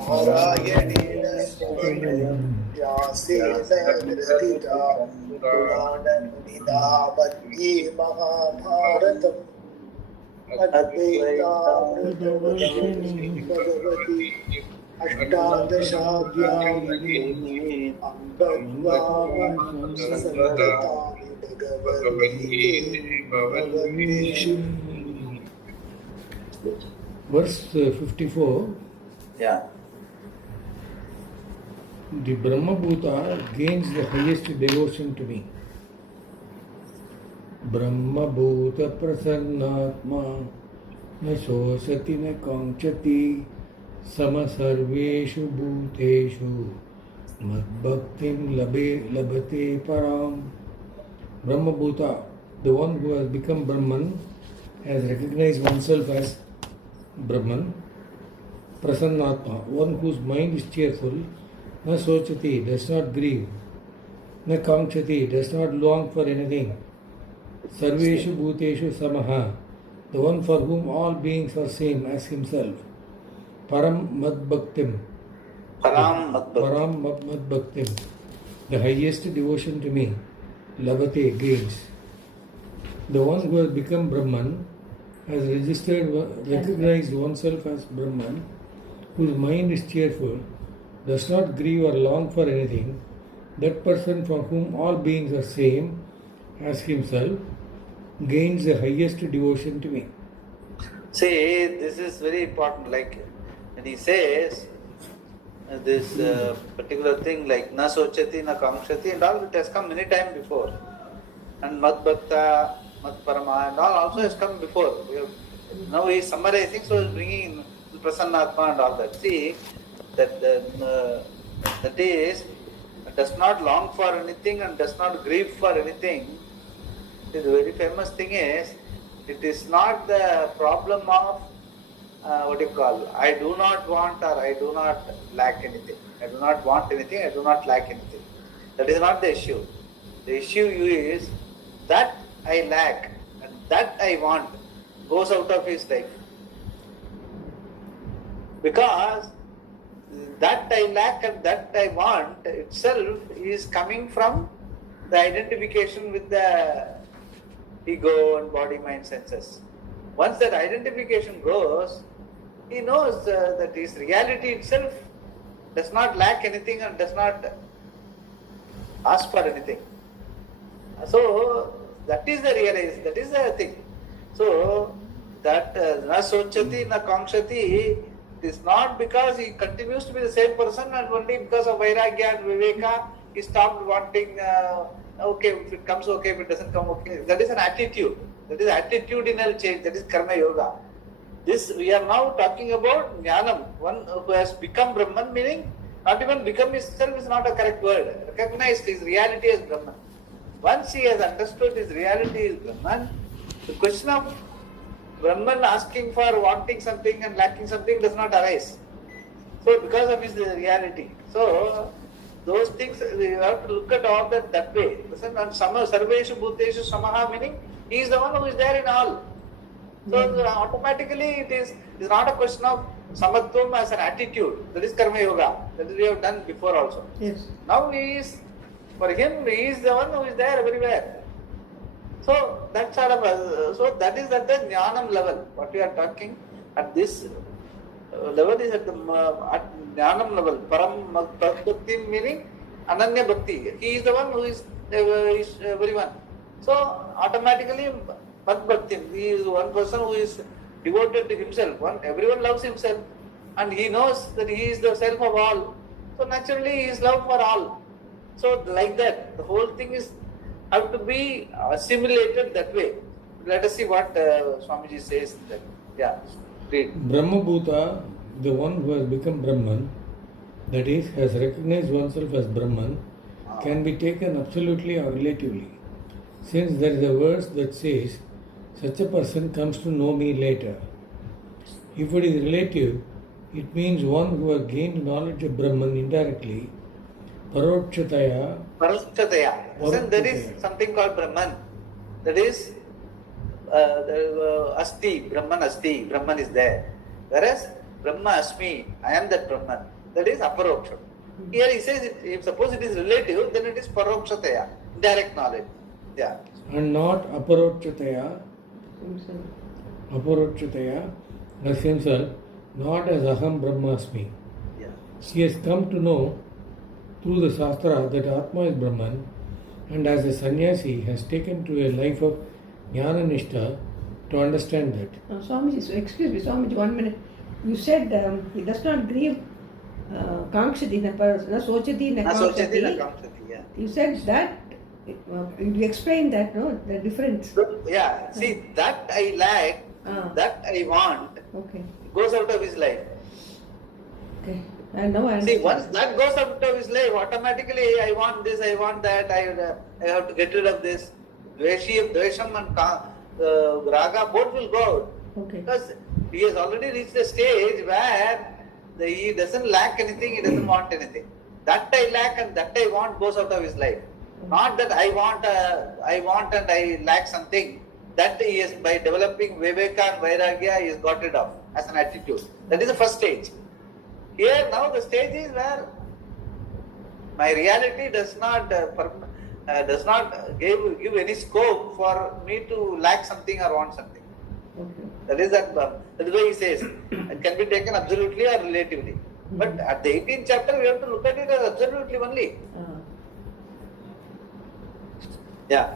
नारायणेन व्यासेन विरचिता पुराणमुनिना मध्ये महाभारतम् अद्वैतामृतवर्षिणी Bhagwati अष्टादशाध्यायिनी अम्बद्वामसंस्कृतानि भगवद्गीते Verse 54. Yeah. The Brahma Bhuta gains the highest devotion to me. Brahma Bhuta Prasannatma na sosati na kankchati sama sarveshu bhuteshu madbhaktim labate param. Brahma Bhuta, the one who has become Brahman, has recognized oneself as Brahman. Prasannatma, one whose mind is cheerful. Na sochati, does not grieve. Na kamchati, does not long for anything. Sarveshu bhuteshu samaha, the one for whom all beings are same as himself. Param madbhaktim, Param madbhaktim, the highest devotion to me. Labate, gains. The one who has become Brahman has recognized oneself as Brahman, whose mind is cheerful, does not grieve or long for anything. That person for whom all beings are same as himself gains the highest devotion to me. See, this is very important. Like when he says this particular thing, like na sochati, na kamshati, and all, it has come many times before. And mad bhakta, mad parama, and all also has come before. Now he is summarizing, so he is bringing prasannatma and all that. See, that is, does not long for anything and does not grieve for anything. The very famous thing is, it is not the problem of I do not want or I do not lack anything. I do not want anything, I do not lack anything. That is not the issue. The issue is that I lack and that I want goes out of his life. Because that I lack and that I want itself is coming from the identification with the ego and body, mind, senses. Once that identification goes, he knows that his reality itself does not lack anything and does not ask for anything. So that is the realization, that is the thing. So that na sochati, na kamshati is not because he continues to be the same person and only because of vairagya and viveka he stopped wanting, okay, if it comes okay, if it doesn't come okay. That is an attitude. That is attitudinal change. That is karma yoga. This we are now talking about jnanam, one who has become Brahman, meaning not even become itself is not a correct word. Recognized his reality as Brahman. Once he has understood his reality is Brahman, the question of Brahman asking for wanting something and lacking something does not arise. So because of his reality. So those things we have to look at all that way. And sarveshu bhuteshu samaha, meaning he is the one who is there in all. So automatically it is not a question of samatvam as an attitude. That is karma yoga. That is we have done before also. Yes. Now for him he is the one who is there everywhere. So that sort of so that is at the jnanam level. What we are talking at this level is at the at jnanam level. Param bhakti meaning ananya bhakti. He is the one who is everyone. So automatically mad bhakti. He is one person who is devoted to himself. Everyone loves himself, and he knows that he is the self of all. So naturally he is love for all. So like that, the whole thing is have to be assimilated that way. Let us see what Swamiji says. That, yeah, read. Brahma Bhuta, the one who has become Brahman, that is, has recognized oneself as Brahman, can be taken absolutely or relatively. Since there is a verse that says, such a person comes to know me later. If it is relative, it means one who has gained knowledge of Brahman indirectly, Parokshataya. There is something called Brahman. That is Asti, Brahman Asti, Brahman is there. Whereas Brahma Asmi, I am that Brahman. That is aparoksha. Here he says, if suppose it is relative, then it is parokshataya, direct knowledge. Yeah. And not aparochataya, as himself, not as Aham Brahmasmi. Yeah. He has come to know through the Shastra that Atma is Brahman, and as a sannyasi has taken to a life of Jnana Nishtha to understand that. Swamiji, so excuse me, Swamiji, 1 minute. You said he does not grieve Kankshati, na Sochati, na Kankshati. Yeah. You said that, you explained that, no? The difference. Yeah, see, that I lack, that I want, Okay. goes out of his life. Okay. And now I See, understand. once that goes out of his life, automatically I want this, I want that, I have to get rid of this. Dvesham and Raga both will go out. Okay. Because he has already reached a stage where he doesn't lack anything, he doesn't want anything. That I lack and that I want goes out of his life. Not that I want and I lack something. That he is, by developing Viveka and Vairagya, he has got rid of as an attitude. That is the first stage. Here now the stage is where my reality does not give any scope for me to lack something or want something. Okay. That is why he says it can be taken absolutely or relatively. But at the 18th chapter we have to look at it as absolutely only. Yeah.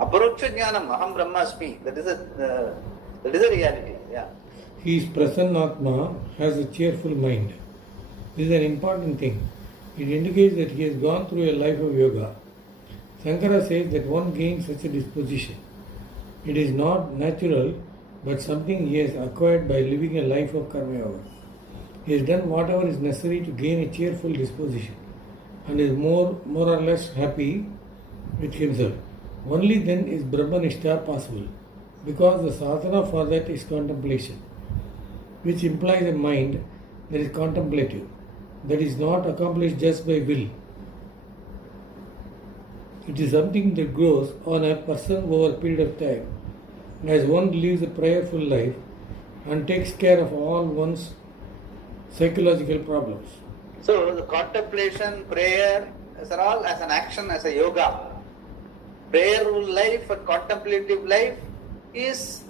Aparoksha jnanam, aham brahmasmi. That is a reality. Yeah. His Prasanna Atma has a cheerful mind. This is an important thing. It indicates that he has gone through a life of yoga. Shankara says that one gains such a disposition. It is not natural, but something he has acquired by living a life of karma yoga. He has done whatever is necessary to gain a cheerful disposition and is more or less happy with himself. Only then is Brahmanishta possible, because the sadhana for that is contemplation, which implies a mind that is contemplative, that is not accomplished just by will. It is something that grows on a person over a period of time, as one lives a prayerful life and takes care of all one's psychological problems. So the contemplation, prayer, these are all as an action, as a yoga. Prayerful life and contemplative life is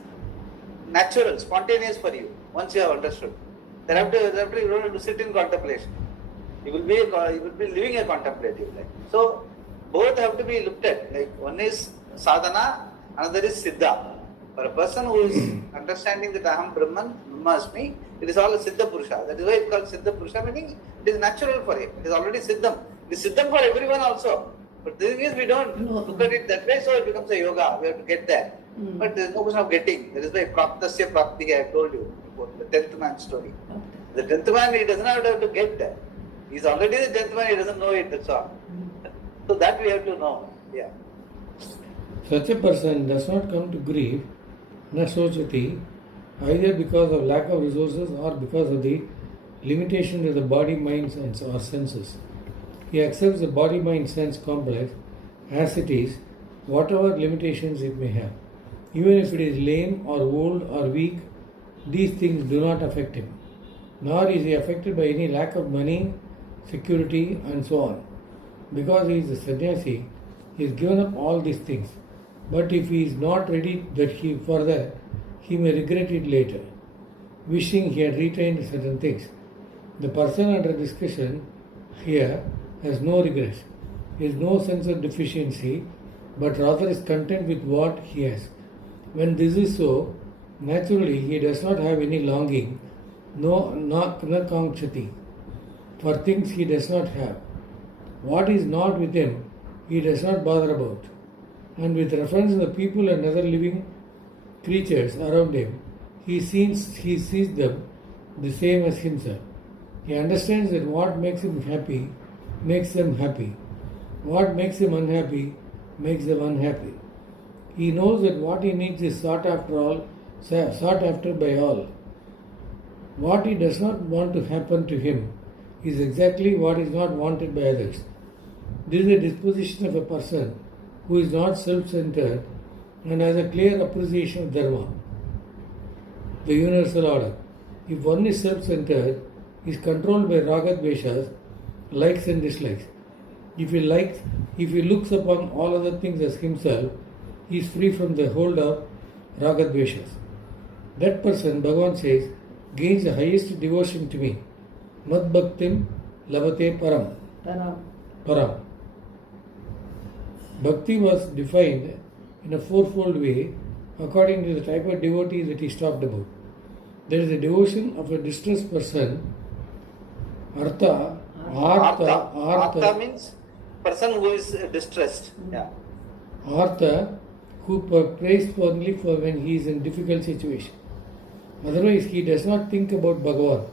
natural, spontaneous for you, once you have understood. Thereafter you don't have to sit in contemplation. You will be living a contemplative life. So both have to be looked at. Like one is sadhana, another is siddha. For a person who is understanding that Aham Brahman, Brahmasmi, it is all a Siddha Purusha. That is why it is called Siddha Purusha, meaning it is natural for him. It is already Siddham. It is Siddham for everyone also. But the thing is, we don't look at it that way, so it becomes a yoga. We have to get there. But there is no question of getting. That is why Praptasya Prapti, I have told you before, the 10th man story. The 10th man, he doesn't have to get there. He is already the 10th man, he doesn't know it, that's all. So that we have to know. Yeah. Such a person does not come to grief, na sochati, either because of lack of resources or because of the limitation of the body, mind, or senses. He accepts the body, mind, sense complex as it is, whatever limitations it may have. Even if it is lame or old or weak, these things do not affect him. Nor is he affected by any lack of money, security, and so on. Because he is a sannyasi, he has given up all these things. But if he is not ready for that, he may regret it later, wishing he had retained certain things. The person under discussion here has no regrets. He has no sense of deficiency, but rather is content with what he has. When this is so, naturally he does not have any longing, na kankshati, for things he does not have. What is not with him, he does not bother about. And with reference to the people and other living creatures around him, he sees them the same as himself. He understands that what makes him happy makes them happy. What makes him unhappy makes them unhappy. He knows that what he needs is sought after by all. What he does not want to happen to him is exactly what is not wanted by others. This is the disposition of a person who is not self-centered and has a clear appreciation of dharma. the universal order. If one is self-centered, he is controlled by raga dveshas, likes and dislikes. If he looks upon all other things as himself, he is free from the hold of raga dveshas. That person, Bhagavan says, gains the highest devotion to me. Mad bhaktim labate param. Param. Bhakti was defined in a fourfold way according to the type of devotee that he talked about. There is a devotion of a distressed person. Artha means person who is distressed. Yeah. Artha, who prays only for when he is in difficult situation. Otherwise, he does not think about Bhagavan.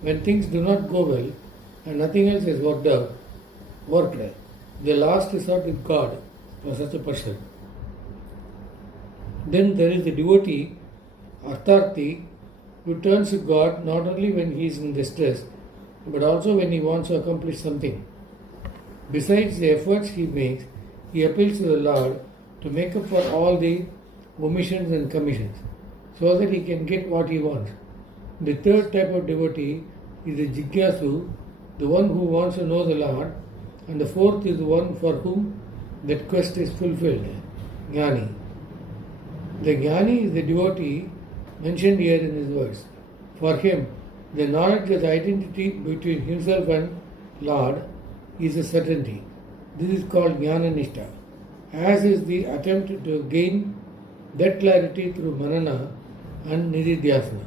When things do not go well and nothing else is worked, the last resort is God for such a person. Then there is the devotee, Artharthi, who turns to God not only when he is in distress, but also when he wants to accomplish something. Besides the efforts he makes, he appeals to the Lord to make up for all the omissions and commissions, so that he can get what he wants. The third type of devotee is the Jigyasu, the one who wants to know the Lord, and the fourth is the one for whom that quest is fulfilled, Jnani. The Jnani is the devotee mentioned here in his words. For him, the knowledge of the identity between himself and Lord is a certainty. This is called Jnana Nishtha, as is the attempt to gain that clarity through Manana and Nididhyasana.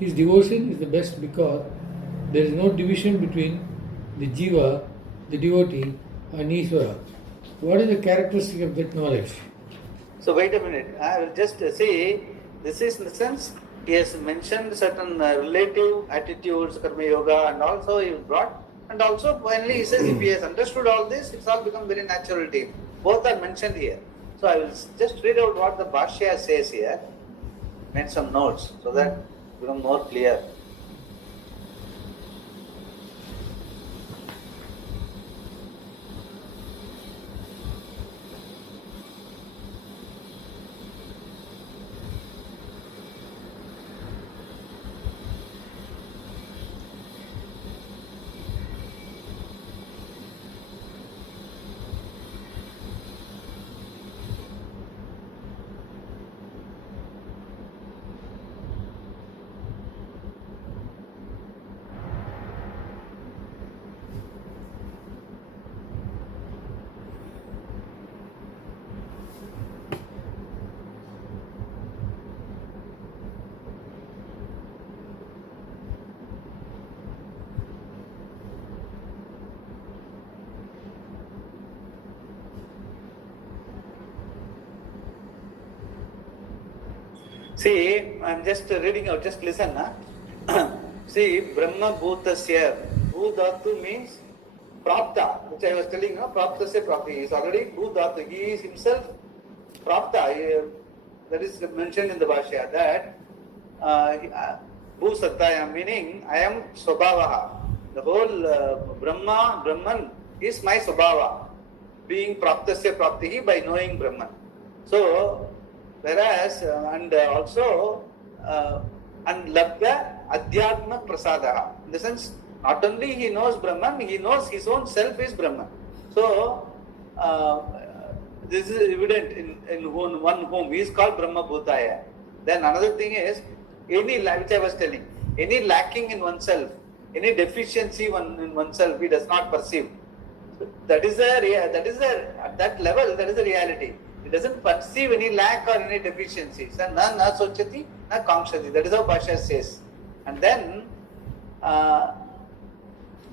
His devotion is the best because there is no division between the Jiva, the devotee, and Ishvara. What is the characteristic of that knowledge? So wait a minute, I will just say, this is in the sense, he has mentioned certain relative attitudes, karma yoga, and also he brought, and also finally he says if he has understood all this, it's all become very natural to him. Both are mentioned here. So I will just read out what the Bhashya says here, made some notes so that it becomes more clear. See, I'm just reading out, just listen. See, Brahma Bhutasya. Bhudhatu means Prapta, which I was telling you, Praptasya Prapti. He is already Bhudhatu. He is himself Prapta. That is mentioned in the Bhashya, that Bhusattaya, meaning I am Swabhavaha. The whole Brahman is my Swabhava, being Praptasya Prapti by knowing Brahman. So, whereas, and also, and Labdha Adhyatma Prasadaha. In the sense, not only he knows Brahman, he knows his own self is Brahman. So, this is evident in one whom he is called Brahma Bhutaya. Then another thing is, which I was telling, any lacking in oneself, any deficiency in oneself, he does not perceive. So at that level, that is the reality. He doesn't perceive any lack or any deficiency. So, na sochati, na kamshati. That is how Bhashya says. And then,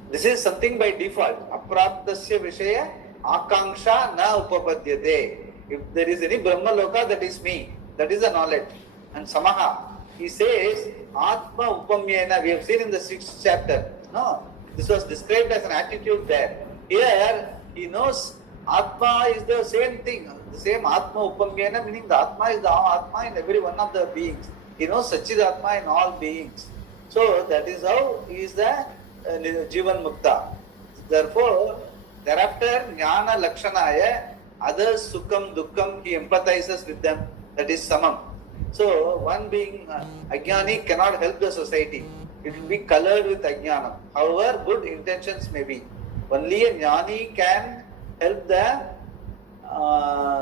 this is something by default. Apraptasya vishaya akanksha na upapadyate. If there is any Brahma Loka, that is me. That is the knowledge. And Samaha, he says, Atma upamyena. We have seen in the 6th chapter. No, this was described as an attitude there. Here, he knows Atma is the same thing. The same Atma upamyena, meaning the Atma is the Atma in every one of the beings. He knows Satchidatma in all beings. So that is how he is the Jivan Mukta. Therefore, thereafter, Jnana Lakshanaya, others Sukham, Dukkham, he empathizes with them. That is Samam. So one being ajnani cannot help the society. It will be colored with ajnanam. However, good intentions may be. Only a jnani can help the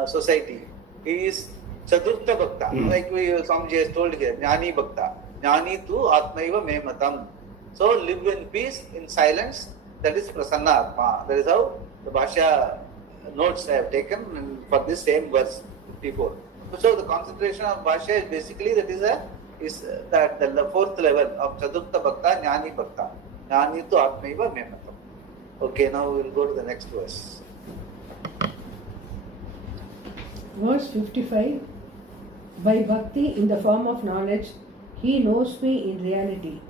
society. He is Chaturtha Bhakta. Like Swamiji has told here, Jnani Bhakta. Jnani tu Atmaiva me matam. So live in peace, in silence. That is Prasanna Atma. That is how the Bhashya notes I have taken for this same verse before. So the concentration of Bhashya is basically that is the fourth level of Chaturtha Bhakta, Jnani Bhakta. Jnani tu Atmaiva me matam. Okay, now we will go to the next verse. Verse 55. By bhakti in the form of knowledge, he knows me in reality.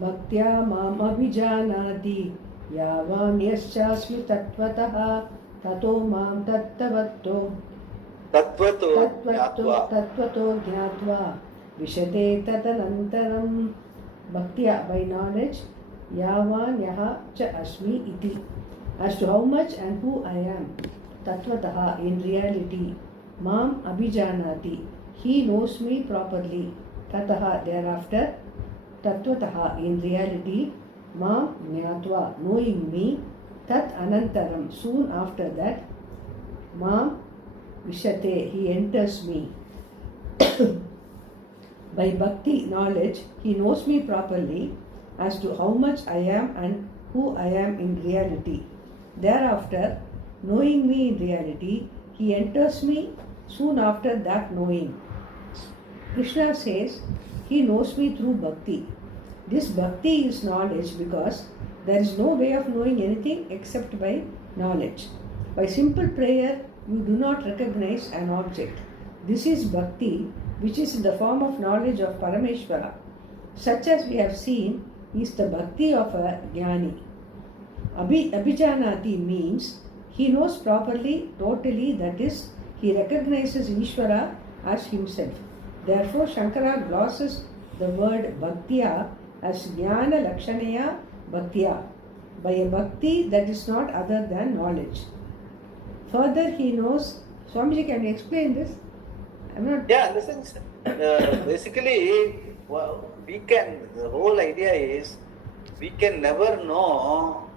Bhaktya mam abhijanati yavan yaschasmi tattvataha tato mam tattvato jnatva vishate tatanantaram. Bhaktya, by knowledge, yavan yaha cha asmi iti, as to how much and who I am. Tattvataha, in reality. Mam abhijanati, he knows me properly. Tataha, thereafter. Tattvataha, in reality. Mam jnatva, knowing me. Tat anantaram, soon after that. Mam vishate, he enters me. By bhakti, knowledge, he knows me properly as to how much I am and who I am in reality. Thereafter, knowing me in reality, he enters me soon after that knowing. Krishna says, he knows me through bhakti. This bhakti is knowledge because there is no way of knowing anything except by knowledge. By simple prayer, you do not recognize an object. This is bhakti, which is in the form of knowledge of Parameshvara. Such as we have seen is the bhakti of a jnani. Abhijanati means he knows properly, totally, that is, he recognizes Ishvara as himself. Therefore, Shankara glosses the word bhaktya as jnana lakshanaya bhaktya, by a bhakti that is not other than knowledge. Further, he knows. Swamiji, can you explain this? Yeah, in the sense, basically, the whole idea is, we can never know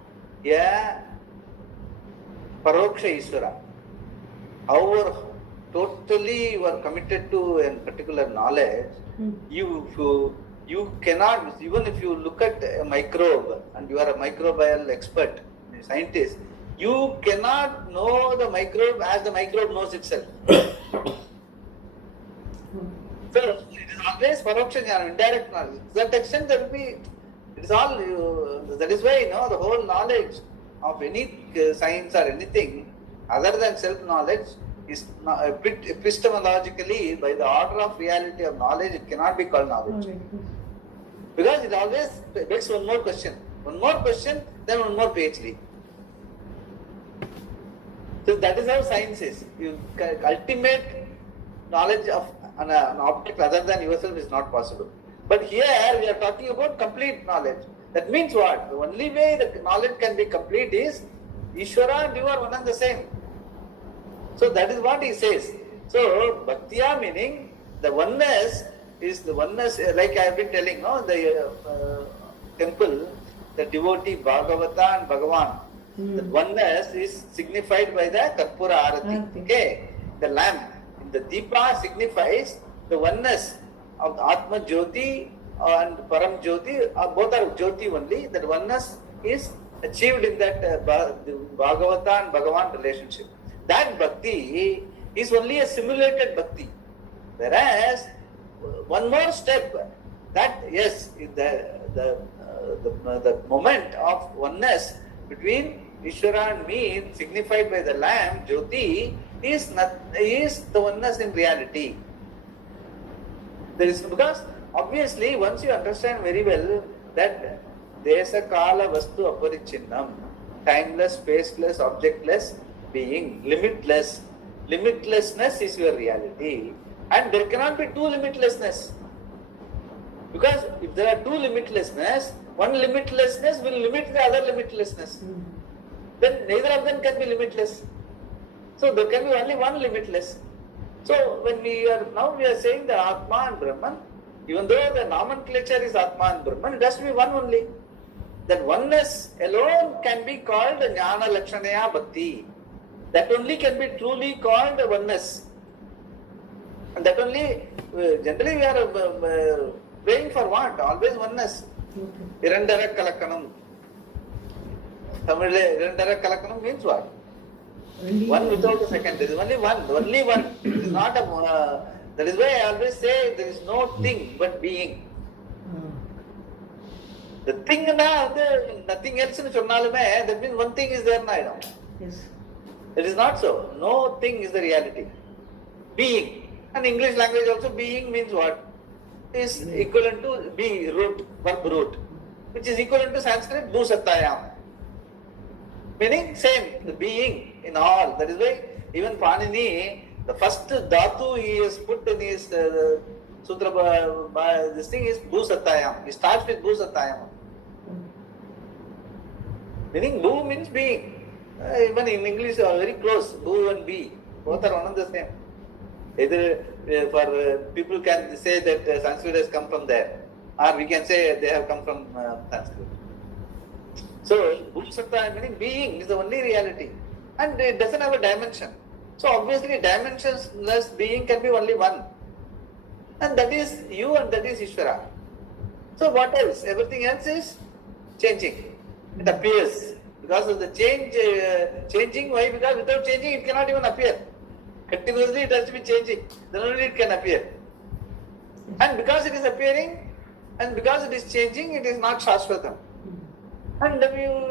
a Paroksha Ishvara. However, totally you are committed to a particular knowledge, you cannot, even if you look at a microbe and you are a microbial expert, a scientist, you cannot know the microbe as the microbe knows itself. So, it is always Paroksha Jnana, indirect knowledge. To that extent, there will be, it is all, that is why, the whole knowledge of any science or anything other than self-knowledge is epistemologically, by the order of reality of knowledge, it cannot be called knowledge. Because it always begs one more question, then one more PhD. So that is how science is. Ultimate knowledge of an object other than yourself is not possible. But here we are talking about complete knowledge. That means what? The only way the knowledge can be complete is Ishvara and you are one and the same. So that is what he says. So bhaktya meaning the oneness is the oneness, like I have been telling, the temple, the devotee Bhagavata and Bhagavan. The oneness is signified by the Karpura Arati. Okay? The lamp. The Deepa signifies the oneness of the Atma Jyoti and Param Jyoti, both are Jyoti only. That oneness is achieved in that Bhagavata and Bhagavan relationship. That bhakti is only a simulated bhakti. Whereas, one more step, that yes, the moment of oneness between Ishvara and me, signified by the lamp, Jyoti, is the oneness in reality. There is, because obviously once you understand very well that Desa Kala Vastu Aparichinnam, timeless, spaceless, objectless being, limitless. Limitlessness is your reality, and there cannot be two limitlessness. Because if there are two limitlessness, one limitlessness will limit the other limitlessness. Then neither of them can be limitless. So there can be only one limitless. So when we are saying the Atma and Brahman, even though the nomenclature is Atma and Brahman, it has to be one only. That oneness alone can be called Jnana Lakshanaya Bhakti. That only can be truly called oneness. And that only, generally we are praying for what? Always oneness. Irandara Kalakanam. Tamil Irandara Kalakanam means what? One without a second. There is only one. Only one. It is not a. That is why I always say there is no thing but being. The thing nothing else in Chonnalume, that means one thing is there now. Yes. It is not so. No thing is the reality. Being. And English language also being means what? Is equivalent to be root, verb root, which is equivalent to Sanskrit bhusattayam. Meaning same, the being in all. That is why even Panini, the first dhatu he has put in his sutra, this thing is bhusattayam. He starts with bhusattayam. Meaning bhu means being. Even in English are very close, bhu and be. Both are one and the same. Either for people can say that Sanskrit has come from there, or we can say they have come from Sanskrit. So, Bhusattva meaning being is the only reality, and it doesn't have a dimension. So obviously dimensionless being can be only one, and that is you and that is Ishvara. So what else? Everything else is changing. It appears because of the changing. Why? Because without changing it cannot even appear. Continuously it has to be changing. Then only it can appear. And because it is appearing and because it is changing, it is not Shashvatam. And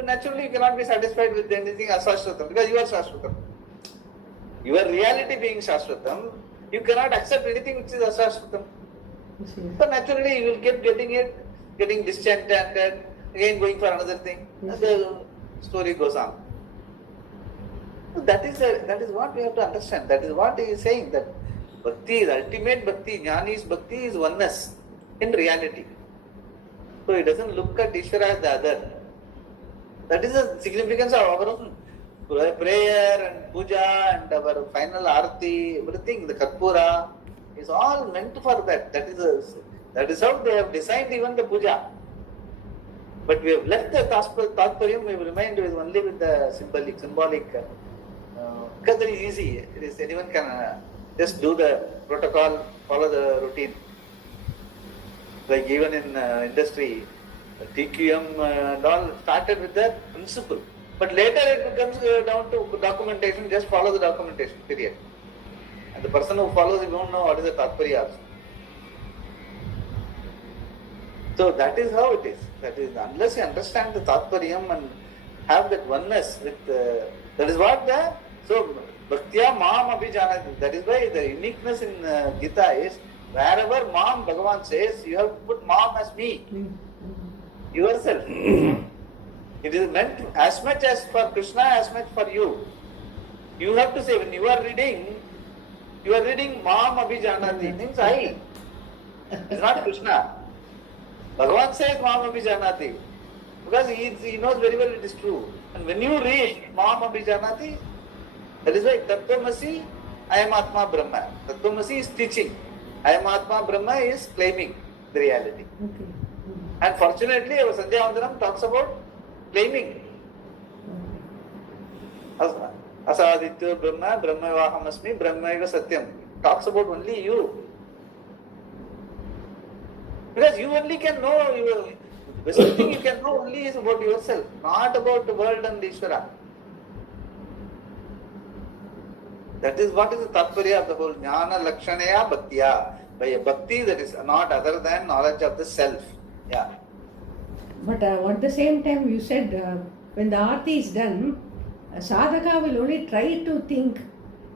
naturally you cannot be satisfied with anything Ashashvatam because you are Shashvatam. Your reality being Shashvatam, you cannot accept anything which is Ashashvatam. So naturally you will keep getting disenchanted, again going for another thing. And the story goes on. So that is what we have to understand. That is what he is saying, that Bhakti is ultimate Bhakti, Jnani's Bhakti is oneness in reality. So he doesn't look at Ishvara as the other. That is the significance of our own prayer and puja and our final arati, everything, the karpura is all meant for that. That is how they have designed even the puja. But we have left the Tatparyam, we have remained with only with the symbolic. Because it is easy. Anyone can just do the protocol, follow the routine. Like even in industry, TQM and all started with the principle. But later it comes down to documentation, just follow the documentation, period. And the person who follows, he won't know what is the Tatparya also. So that is how it is. That is, unless you understand the Tatparyam and have that oneness with, that is what so Bhaktya Mam Abhijanati. That is why the uniqueness in Gita is, wherever Mam Bhagavan says, you have to put Mam as me, yourself. It is meant as much as for Krishna, as much for you. You have to say, when you are reading Mam Abhijanati, means I. It's not Krishna. Bhagavan says Mam Abhijanati because he knows very well it is true. And when you read Mam Abhijanati, that is why Tattvamasi, I am Atma Brahma. Tattvamasi is teaching. I am Atma Brahma is claiming the reality. Okay. And fortunately, our Sandhya Vandanam talks about claiming. Asaditya Brahma, Brahmavahamasmi, Brahmaiva Satyam. Talks about only you. Because you only can know, the best thing you can know only is about yourself, not about the world and Ishvara. That is what is the Tatparya of the whole Jnana Lakshanaya Bhaktya. By a Bhakti that is not other than knowledge of the self. Yeah. But at the same time, you said when the arati is done, sadhaka will only try to think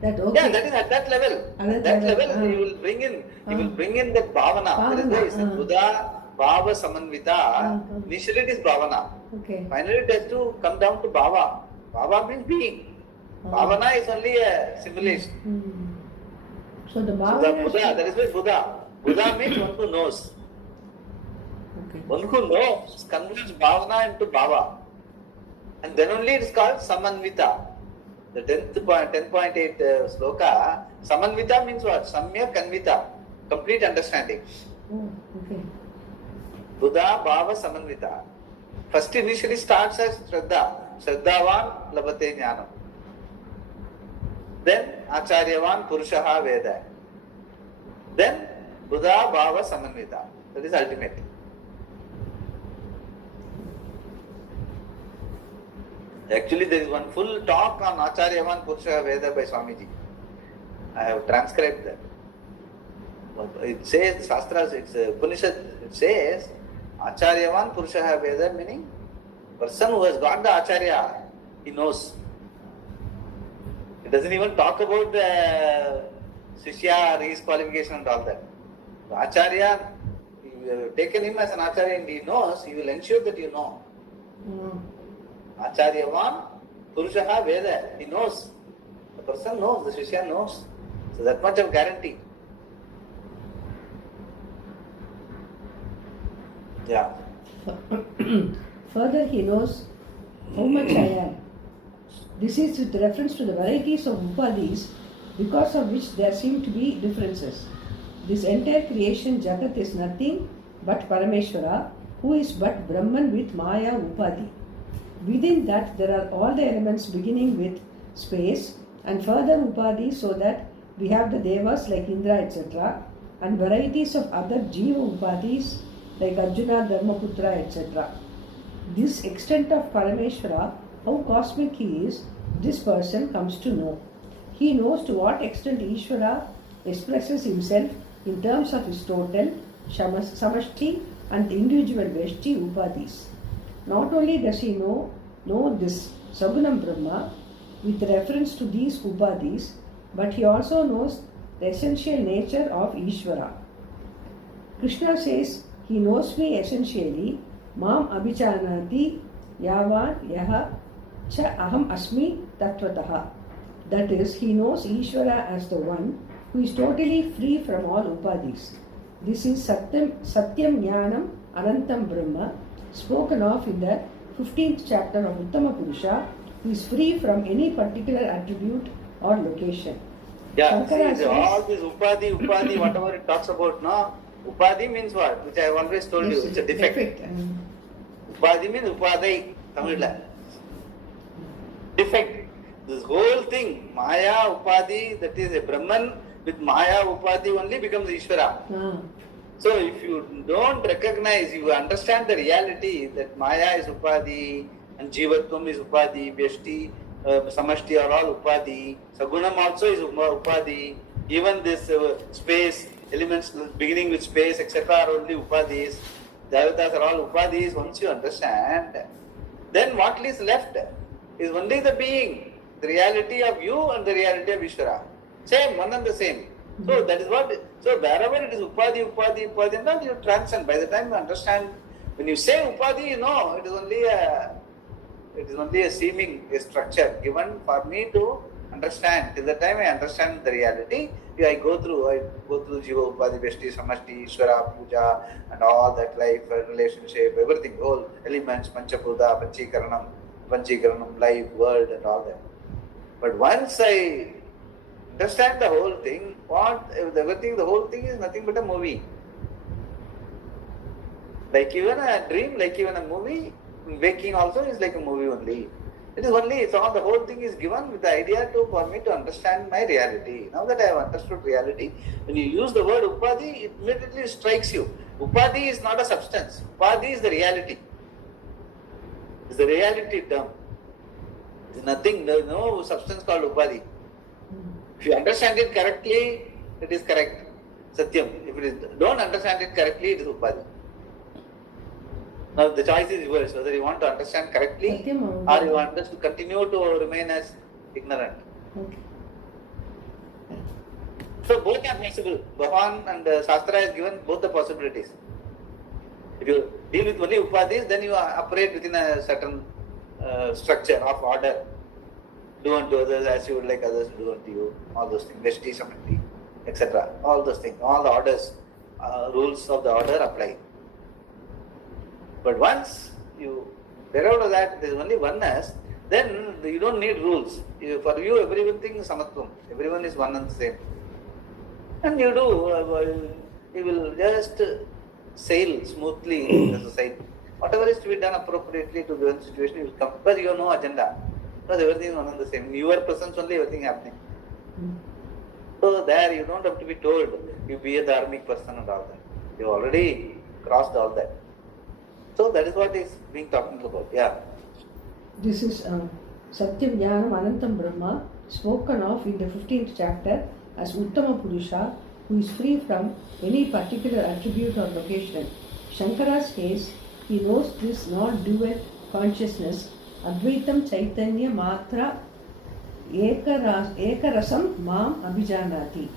that okay. Yeah, that is at that level. At that level, you will bring in that bhavana. There is Buddha, Bhava Samanvita. Initially it is bhavana. Okay. Finally it has to come down to bhava. Bhava means being. Bhavana is only a simulation. So the bhavana. So the Buddha, that is why Buddha. Buddha means one who knows. Okay. One who knows converts bhavana into bhava. And then only it is called Samanvita. The 10.8 sloka Samanvita means what? Samyak Anvita. Complete understanding. Oh, okay. Buddha Bhava Samanvita. First initially starts as Shraddha. Shraddhavan Labate Jnanam. Then Acharyavan Purushaha Veda. Then Buddha Bhava Samanvita. That is ultimate. Actually, there is one full talk on Acharyavan Purushaha Veda by Swamiji. I have transcribed that. It says, Shastras, it's Upanishad, it says, Acharyavan Purushaha Veda, meaning person who has got the Acharya, he knows. It doesn't even talk about the Shishya, his qualification and all that. The Acharya, you have taken him as an Acharya and he knows, he will ensure that you know. Acharyavan Purushaha Veda, he knows. The person knows, the Shishya knows. So that much of guarantee. Yeah. Further, he knows how much I am. This is with reference to the varieties of upadhis, because of which there seem to be differences. This entire creation Jagat is nothing but Parameshwara, who is but Brahman with Maya Upadhi. Within that there are all the elements beginning with space and further Upadhi, so that we have the Devas like Indra, etc. and varieties of other Jiva Upadhis like Arjuna, Dharmaputra, etc. This extent of Parameshwara, how cosmic he is, this person comes to know. He knows to what extent Ishvara expresses himself in terms of his total, Samashti and individual Veshti Upadhis. Not only does he know this Sagunam Brahma with reference to these Upadhis, but he also knows the essential nature of Ishvara. Krishna says, he knows me essentially, Mam Abhichanati Yavan Yaha Cha Aham Asmi Tattvataha. That is, he knows Ishvara as the one who is totally free from all Upadhis. This is Satyam Jnanam Anantam Brahma, spoken of in the 15th chapter of Uttama Purusha, who is free from any particular attribute or location. Yeah, see, all this Upadhi, whatever it talks about, no? Upadhi means what? Which I have always told you, it's a defect. Upadhi means Upadhi, Tamil. Defect. This whole thing, Maya Upadhi, that is a Brahman with Maya Upadhi only becomes Ishvara. So if you don't recognize, you understand the reality that Maya is Upadhi and Jivatvam is Upadhi, Vyashti, Samashti are all Upadhi, Sagunam also is Upadhi, even this space, elements beginning with space, etc. are only Upadhis, Devatas are all Upadhis. Once you understand, then what is left is only the being, the reality of you and the reality of Ishvara. Same, one and the same. So that is what, so wherever it is Upadhi, and then you transcend. By the time you understand, when you say Upadhi, you know, it is only a seeming, a structure given for me to understand. Till the time I understand the reality, I go through Jiva, Upadhi, Veshti, Samashti, Ishvara, Puja, and all that life, relationship, everything, all elements, Panchapuda, Panchikaranam, life, world, and all that. But once I understand the whole thing, everything, the whole thing is nothing but a movie. Like even a dream, like even a movie, waking also is like a movie only. It is only, so the whole thing is given with the idea for me to understand my reality. Now that I have understood reality, when you use the word Upadhi, it immediately strikes you. Upadhi is not a substance. Upadhi is the reality. It's the reality term. There's nothing, there is no substance called Upadhi. If you understand it correctly, it is correct. Satyam. If you don't understand it correctly, it is Upadhi. Now the choice is yours, whether you want to understand correctly or you want us to continue to remain as ignorant. Okay. So both are possible. Bhagavan and Shastra has given both the possibilities. If you deal with only Upadhis, then you operate within a certain structure of order. Do unto others as you would like others to do unto you. All those things. Veshti, Samashti, etc. All those things. All the orders, rules of the order apply. But once you get out of that, there is only oneness, then you don't need rules. For you, everything is samatvam. Everyone is one and the same. And you do, you will just sail smoothly in the society. Whatever is to be done appropriately to the situation, you will come. Because you have no agenda. Because everything is one and the same. In your presence only everything happening. So there you don't have to be told, you be a dharmic person and all that. You already crossed all that. So that is what is being talking about. Yeah. This is Satyam Jnanam Anantam Brahma, spoken of in the 15th chapter as Uttama Purusha, who is free from any particular attribute or location. Shankara's case, he knows this non-dual consciousness, Advaitam Chaitanya Matra Ekarasam Mam Abhijanati.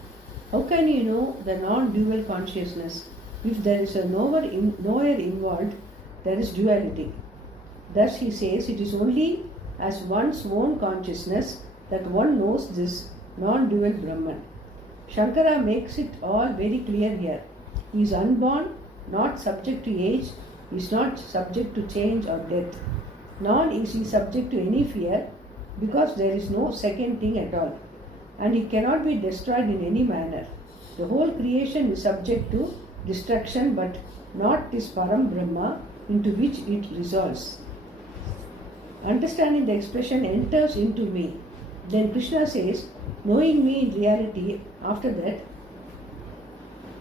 How can you know the non-dual consciousness? If there is a knower involved, there is duality. Thus he says it is only as one's own consciousness that one knows this non-dual Brahman. Shankara makes it all very clear here. He is unborn, not subject to age, he is not subject to change or death. Nor is he subject to any fear, because there is no second thing at all. And he cannot be destroyed in any manner. The whole creation is subject to destruction, but not this Param Brahma into which it resolves. Understanding the expression enters into me. Then Krishna says, knowing me in reality, after that,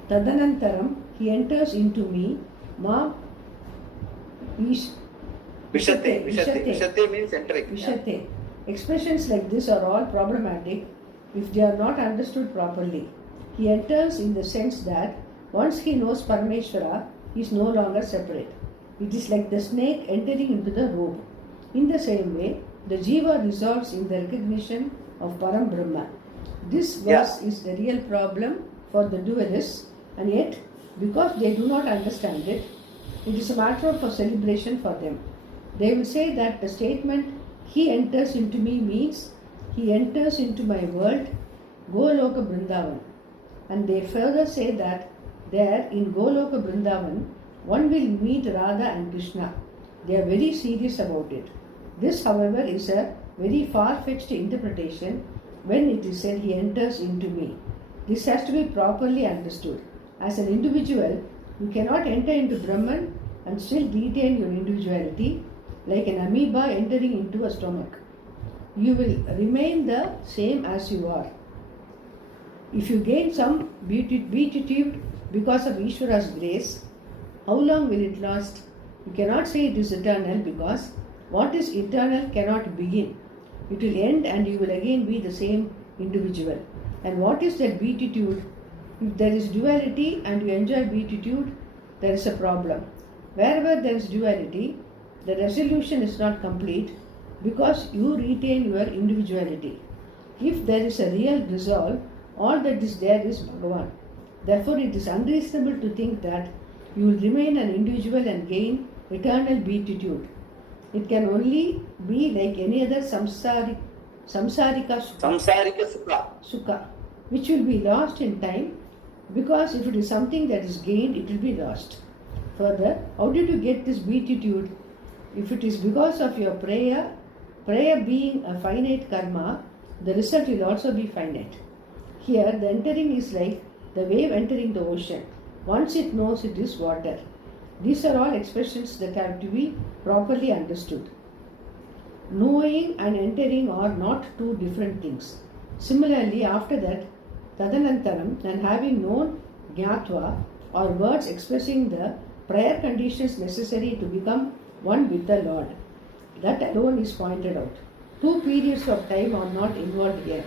Tadanantaram, he enters into me, Ma Vishate means entering. Vishate. Expressions like this are all problematic if they are not understood properly. He enters in the sense that once he knows Parameshvara, he is no longer separate. It is like the snake entering into the rope. In the same way, the Jiva resolves in the recognition of Param Brahma. This verse is the real problem for the dualists, and yet, because they do not understand it, it is a matter of celebration for them. They will say that the statement, he enters into me, means he enters into my world, Goloka Vrindavan. And they further say that there in Goloka Vrindavan, one will meet Radha and Krishna. They are very serious about it. This, however, is a very far-fetched interpretation when it is said he enters into me. This has to be properly understood. As an individual, you cannot enter into Brahman and still retain your individuality, like an amoeba entering into a stomach. You will remain the same as you are. If you gain some beatitude because of Ishvara's grace, how long will it last? You cannot say it is eternal, because what is eternal cannot begin. It will end and you will again be the same individual. And what is that beatitude? If there is duality and you enjoy beatitude, there is a problem. Wherever there is duality, the resolution is not complete because you retain your individuality. If there is a real resolve, all that is there is Bhagavan. Therefore, it is unreasonable to think that you will remain an individual and gain eternal beatitude. It can only be like any other samsarika sukha, which will be lost in time, because if it is something that is gained, it will be lost. Further, how did you get this beatitude? If it is because of your prayer being a finite karma, the result will also be finite. Here, the entering is like the wave entering the ocean. Once it knows it is water. These are all expressions that have to be properly understood. Knowing and entering are not two different things. Similarly, after that, Tadanantaram, and having known Jnatva, are words expressing the prior conditions necessary to become one with the Lord. That alone is pointed out. Two periods of time are not involved here.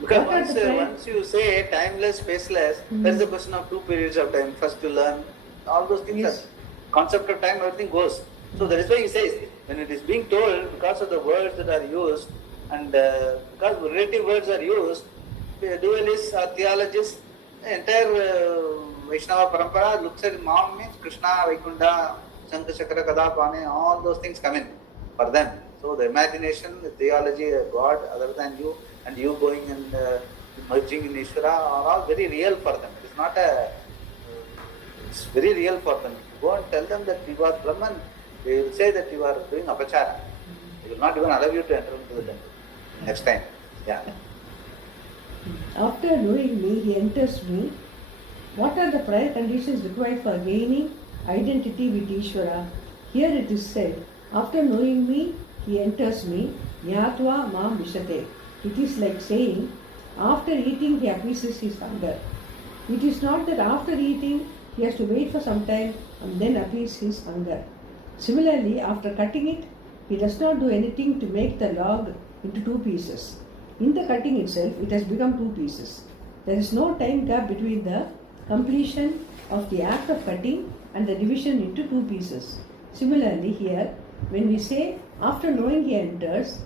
Because once you say timeless, spaceless, there is a question of 2 periods of time. First to learn, all those things, Yes. Concept of time, everything goes. So that is why he says, when it is being told, because of the words that are used, and because relative words are used, the dualists or theologists, the entire Vaishnava Parampara looks at Mam means Krishna, Vaikunta, Shankha, Chakra, Kadapane, all those things come in for them. So the imagination, the theology, God other than you, and you going and merging in Ishvara are all very real for them. It is not it's very real for them. If you go and tell them that you are Brahman, they will say that you are doing apachara. They will not even allow you to enter into the temple next time. Yeah. After knowing me, he enters me. What are the prior conditions required for gaining identity with Ishvara? Here it is said, after knowing me, he enters me, Jnatva mam vishate. It is like saying, after eating he appeases his hunger. It is not that after eating he has to wait for some time and then appease his hunger. Similarly, after cutting it, he does not do anything to make the log into two pieces. In the cutting itself, it has become two pieces. There is no time gap between the completion of the act of cutting and the division into two pieces. Similarly, here, when we say after knowing he enters,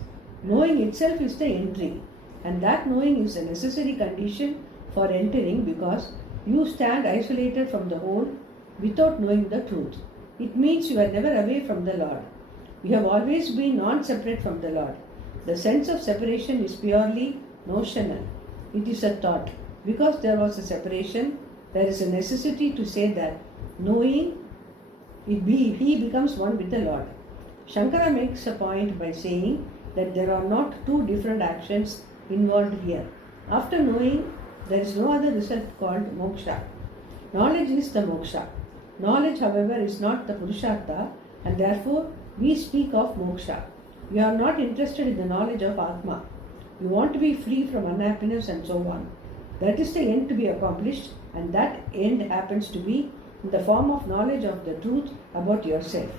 knowing itself is the entry, and that knowing is a necessary condition for entering because you stand isolated from the whole without knowing the truth. It means you are never away from the Lord. You have always been non-separate from the Lord. The sense of separation is purely notional. It is a thought. Because there was a separation, there is a necessity to say that knowing he becomes one with the Lord. Shankara makes a point by saying that there are not two different actions involved here. After knowing, there is no other result called moksha. Knowledge is the moksha. Knowledge, however, is not the purushartha, and therefore we speak of moksha. You are not interested in the knowledge of Atma. You want to be free from unhappiness and so on. That is the end to be accomplished, and that end happens to be in the form of knowledge of the truth about yourself.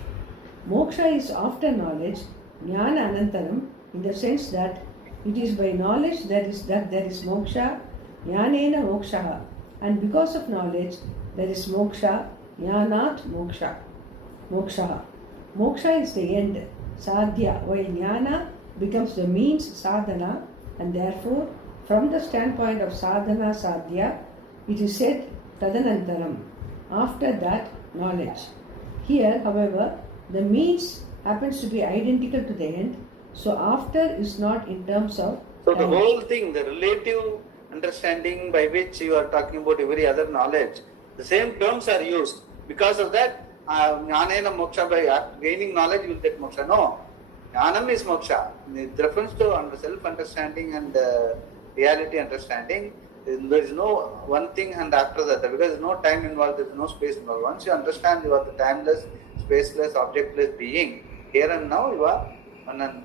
Moksha is after knowledge, jnana anantaram, in the sense that it is by knowledge that there is moksha, jnanena mokshaha, and because of knowledge there is moksha, jnanat mokshaha. Moksha is the end, sadhya, while jnana becomes the means, sadhana, and therefore from the standpoint of sadhana sadhya, it is said tadanantaram, after that knowledge. Here, however, the means happens to be identical to the end, so after is not in terms of So the time. whole thing, the relative understanding by which you are talking about every other knowledge, the same terms are used. Because of that, jnanena moksha, by gaining knowledge you will get moksha. No, jnanam is moksha. With reference to self-understanding and reality understanding, there is no one thing and after that, because there is no time involved, there is no space involved. Once you understand you are the timeless, spaceless, objectless being, here and now you are one and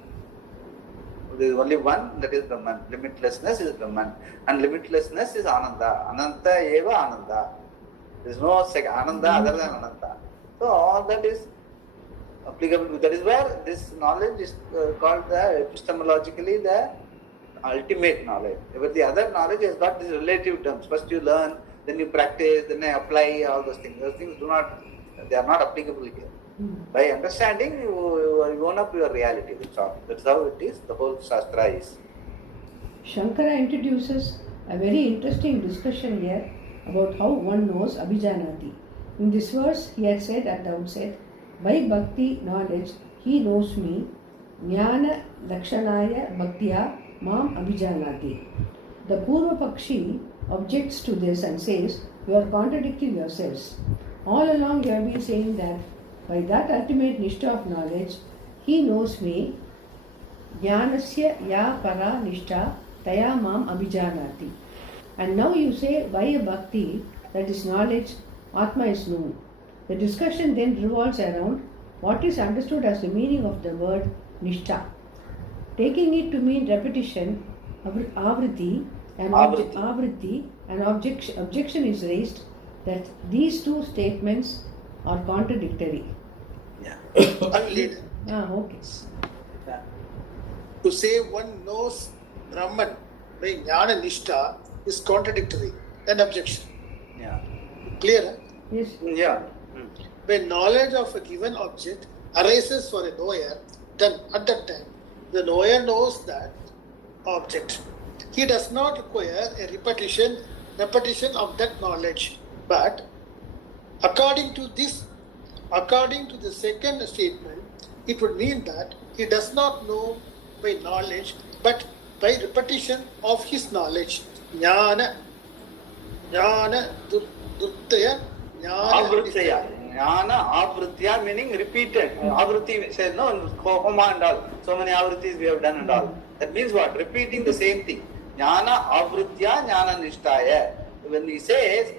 there is only one, that is Brahman. Limitlessness is Brahman. And limitlessness is Ananda. Ananta eva Ananda. There is no Ananda other than Ananda. So all that is applicable. That is where this knowledge is called epistemologically the ultimate knowledge. But the other knowledge has got these relative terms. First you learn, then you practice, then you apply all those things. Those things they are not applicable here. By understanding, you own up your reality. That's how it is. The whole Shastra is. Shankara introduces a very interesting discussion here about how one knows Abhijanati. In this verse, he had said at the outset, by bhakti knowledge, he knows me, jnana lakshanaya bhaktiya mam abhijanati. The Purva Pakshi objects to this and says, you are contradicting yourselves. All along you have been saying that by that ultimate nishtha of knowledge, he knows me, jnanasya ya para nishtha taya mam abhijanati. And now you say, by a bhakti, that is knowledge, Atma is known. The discussion then revolves around what is understood as the meaning of the word nishtha. Taking it to mean repetition, avriti, an objection is raised that these two statements are contradictory. Yeah. Unlead. Okay. Yeah. To say one knows Brahman by Jnana Nishtha is contradictory, an objection. Yeah. Clear? Yes. Yeah. When knowledge of a given object arises for a knower, then at that time, the knower knows that object. He does not require a repetition of that knowledge. But according to the second statement, it would mean that he does not know by knowledge, but by repetition of his knowledge. Jnana Durtaya, Avritya. Jnana Avritya meaning repeated. Avriti says no, Homa and all. So many Avritis we have done and all. That means what? Repeating the same thing. Jnana avritya jnana nishtaya. When he says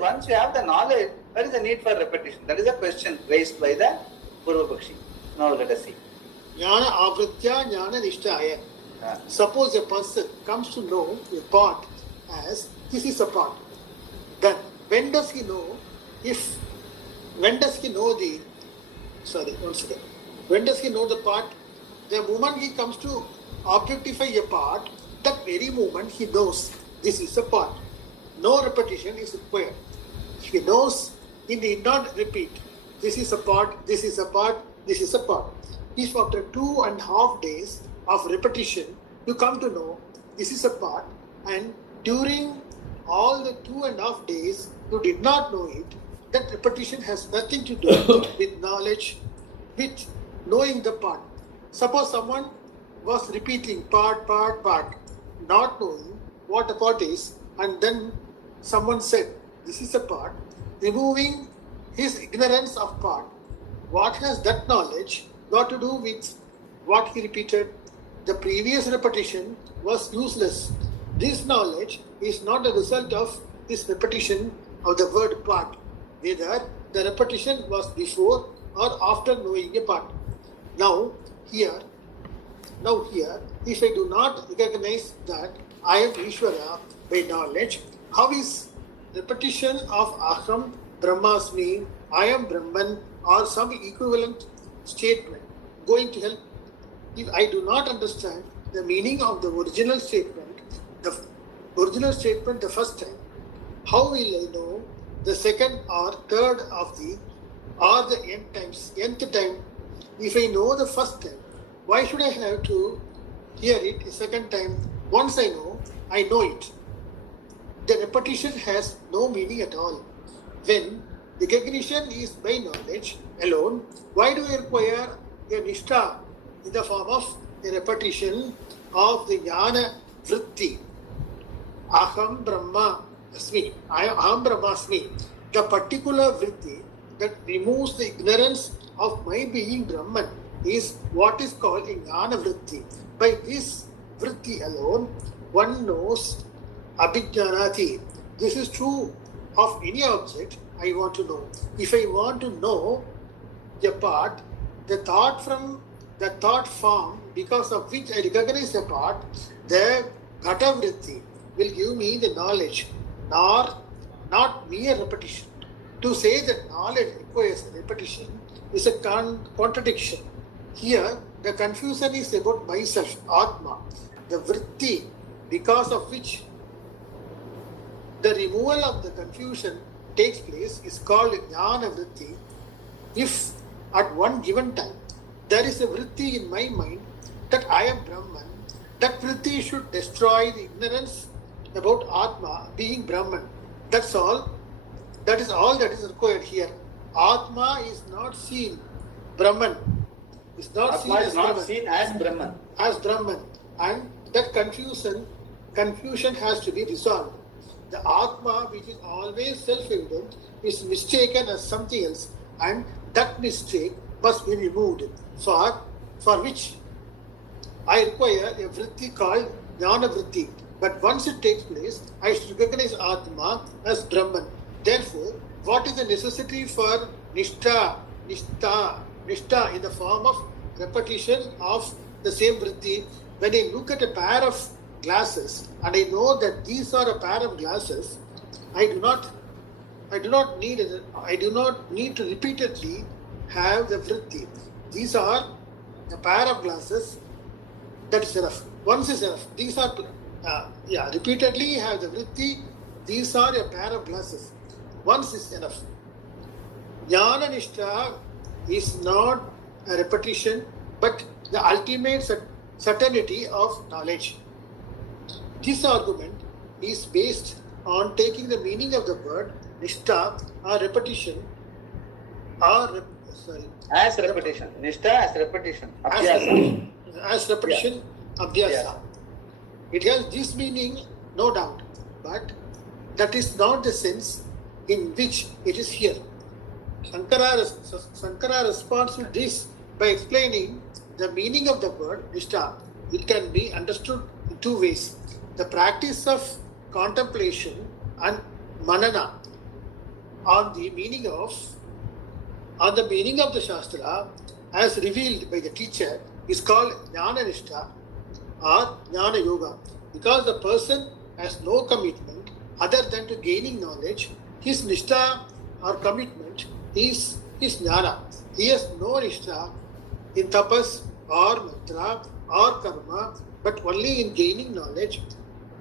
once you have the knowledge, there is a need for repetition. That is a question raised by the Purvapakshi. Now let us see. Jnana avritya jnana nishtaya. Suppose a person comes to know a part as this is a part. Then when does he know when does he know the part? The moment he comes to objectify a part, that very moment he knows this is a part. No repetition is required. He knows, he need not repeat. This is a part, this is a part, this is a part. If after 2.5 days of repetition, you come to know this is a part, and during all the 2.5 days, you did not know it, that repetition has nothing to do with knowledge, with knowing the part. Suppose someone was repeating part, not knowing what a part is, and then someone said, this is a part, removing his ignorance of part. What has that knowledge got to do with what he repeated? The previous repetition was useless. This knowledge is not a result of this repetition of the word part, whether the repetition was before or after knowing a part. Now here, if I do not recognize that I am Ishvara by knowledge, how is repetition of Aham Brahmasmi, I am Brahman, or some equivalent statement going to help? If I do not understand the meaning of the original statement the first time, how will I know the second or third of the or the nth time? If I know the first time, why should I have to hear it a second time? Once I know it. The repetition has no meaning at all. When recognition is by knowledge alone, why do I require a nishtha in the form of a repetition of the jnana vritti? Aham Brahma Asmi. Aham Brahmasmi. The particular vritti that removes the ignorance of my being Brahman is what is called a jnana vritti. By this vritti alone, one knows abhijnanati. This is true of any object I want to know. If I want to know a part, the thought form because of which I recognize a part, the ghata vritti will give me the knowledge, not mere repetition. To say that knowledge requires repetition is a contradiction. Here, the confusion is about myself, Atma, the vritti, because of which the removal of the confusion takes place is called jnana vritti. If at one given time there is a vritti in my mind that I am Brahman, that vritti should destroy the ignorance about Atma being Brahman. That's all. That is all that is required here. Atma is not seen Brahman. Is not Atma seen is not seen as Brahman. As Brahman. And that confusion has to be resolved. The Atma, which is always self-evident, is mistaken as something else, and that mistake must be removed, for which I require a vritti called jnana vritti. But once it takes place, I should recognize Atma as Brahman. Therefore, what is the necessity for nishtha in the form of repetition of the same vritti? When I look at a pair of glasses and I know that these are a pair of glasses, I do not need to repeatedly have the vritti. These are a pair of glasses. That is enough. Once is enough. These are repeatedly have the vritti. These are a pair of glasses. Once is enough. Jnana nishtha is not a repetition, but the ultimate certainty of knowledge. This argument is based on taking the meaning of the word nishtha or repetition As repetition. Nishtha as repetition. Abhyasa. As repetition, abhyasa. It has this meaning, no doubt, but that is not the sense in which it is here. Shankara responds to this by explaining the meaning of the word nishtha. It can be understood in two ways. the practice of contemplation and manana on the meaning of the Shastra as revealed by the teacher is called Jnana Nishtha or Jnana Yoga. Because the person has no commitment other than to gaining knowledge, his Nishtha or commitment is Jnana. He has no Nishtha in tapas or mantra or karma, but only in gaining knowledge,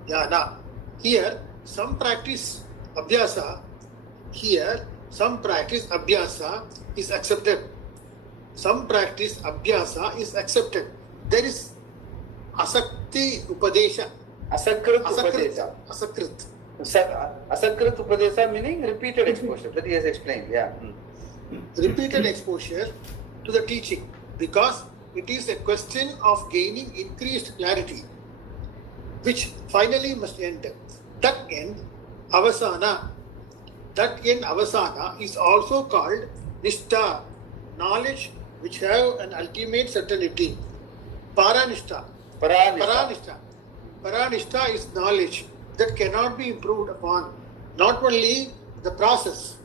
Jnana. Here, some practice Abhyasa is accepted. Some practice Abhyasa is accepted. There is Asakti Upadesha. Asakrit Upadesha. Asakrit. Asakrit Upadesha meaning repeated exposure. That he has explained. Yeah. Repeated exposure to the teaching, because it is a question of gaining increased clarity, which finally must end. That end, Avasana. Is also called Nishtha, knowledge which have an ultimate certainty. Paranishta. Paranishta is knowledge that cannot be improved upon. Not only the process,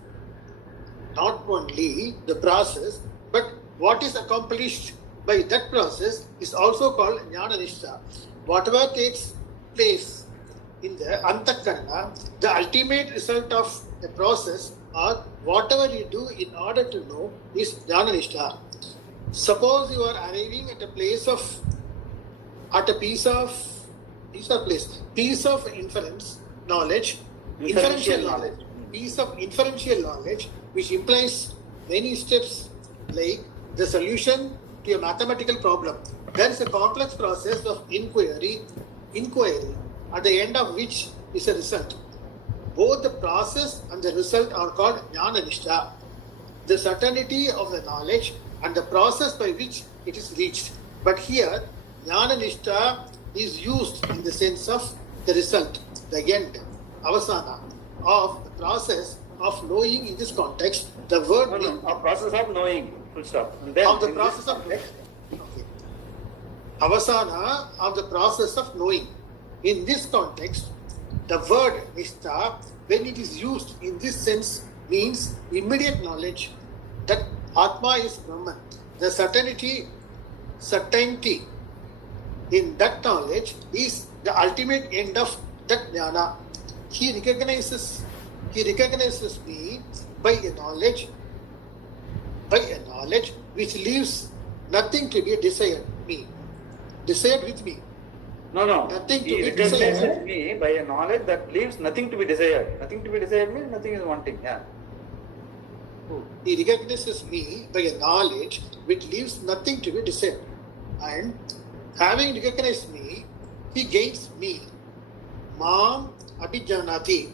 but what is accomplished by that process is also called Jnana Nishtha. Whatever takes place in the Antakarana, the ultimate result of the process or whatever you do in order to know is Jnana Nishtha. Suppose you are arriving at a piece of inference knowledge, inferential knowledge, piece of inferential knowledge, which implies many steps like the solution to a mathematical problem. There is a complex process of inquiry, at the end of which is a result. Both the process and the result are called Jnana Nishtha, the certainty of the knowledge and the process by which it is reached. But here, Jnana Nishtha is used in the sense of the result, the end, avasana, of the process of knowing in this context. The word process of knowing, full stop. Of the process of knowing. Okay. Avasana of the process of knowing. In this context, the word Nishtha, when it is used in this sense, means immediate knowledge that Atma is Brahman. The certainty in that knowledge is the ultimate end of that jnana. He recognizes me by a knowledge which leaves nothing to be desired with me. No. Nothing to He be recognizes desired. me by a knowledge that leaves nothing to be desired. Nothing to be desired means nothing is wanting. Yeah. He recognizes me by a knowledge which leaves nothing to be desired. And having recognized me, he gains me. Mam abhijanati,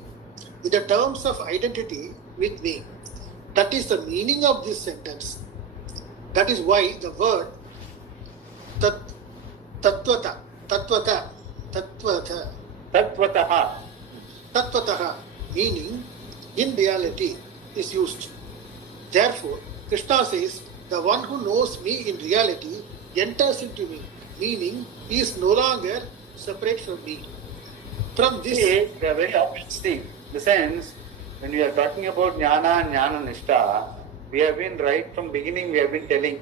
in the terms of identity with me. That is the meaning of this sentence. That is why the word tatvata, meaning in reality, is used. Therefore, Krishna says, the one who knows me in reality enters into me, meaning he is no longer separate from me. From this, they are very optimistic. In the sense, when we are talking about jnana and jnana nishtha, we have been right from beginning, we have been telling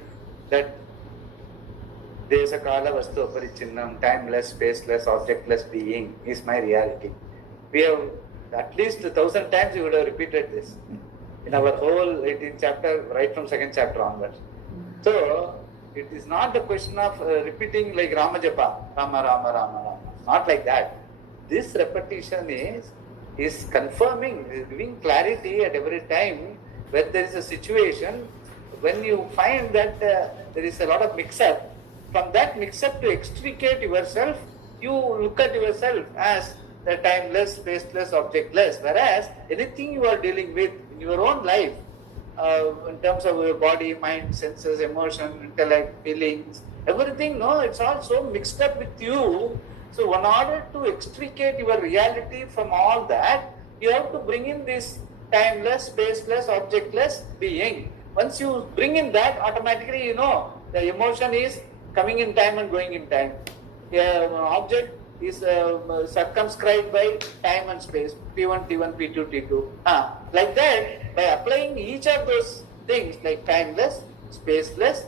that Desa Kala Vastu Aparichinnam, timeless, spaceless, objectless being is my reality. We have at least 1,000 times we would have repeated this in our whole 18th chapter, right from 2nd chapter onwards. So, it is not the question of repeating like Ramajapa, Rama, Rama, Rama, Rama. Not like that. This repetition is confirming, is giving clarity at every time when there is a situation, when you find that there is a lot of mix-up. From that mix-up to extricate yourself, you look at yourself as the timeless, spaceless, objectless. Whereas anything you are dealing with in your own life, in terms of your body, mind, senses, emotion, intellect, feelings, everything, no, it's all so mixed up with you. So in order to extricate your reality from all that, you have to bring in this timeless, spaceless, objectless being. Once you bring in that, automatically the emotion is coming in time and going in time. Object is circumscribed by time and space, P1, T1, P2, T2. Like that, by applying each of those things like timeless, spaceless,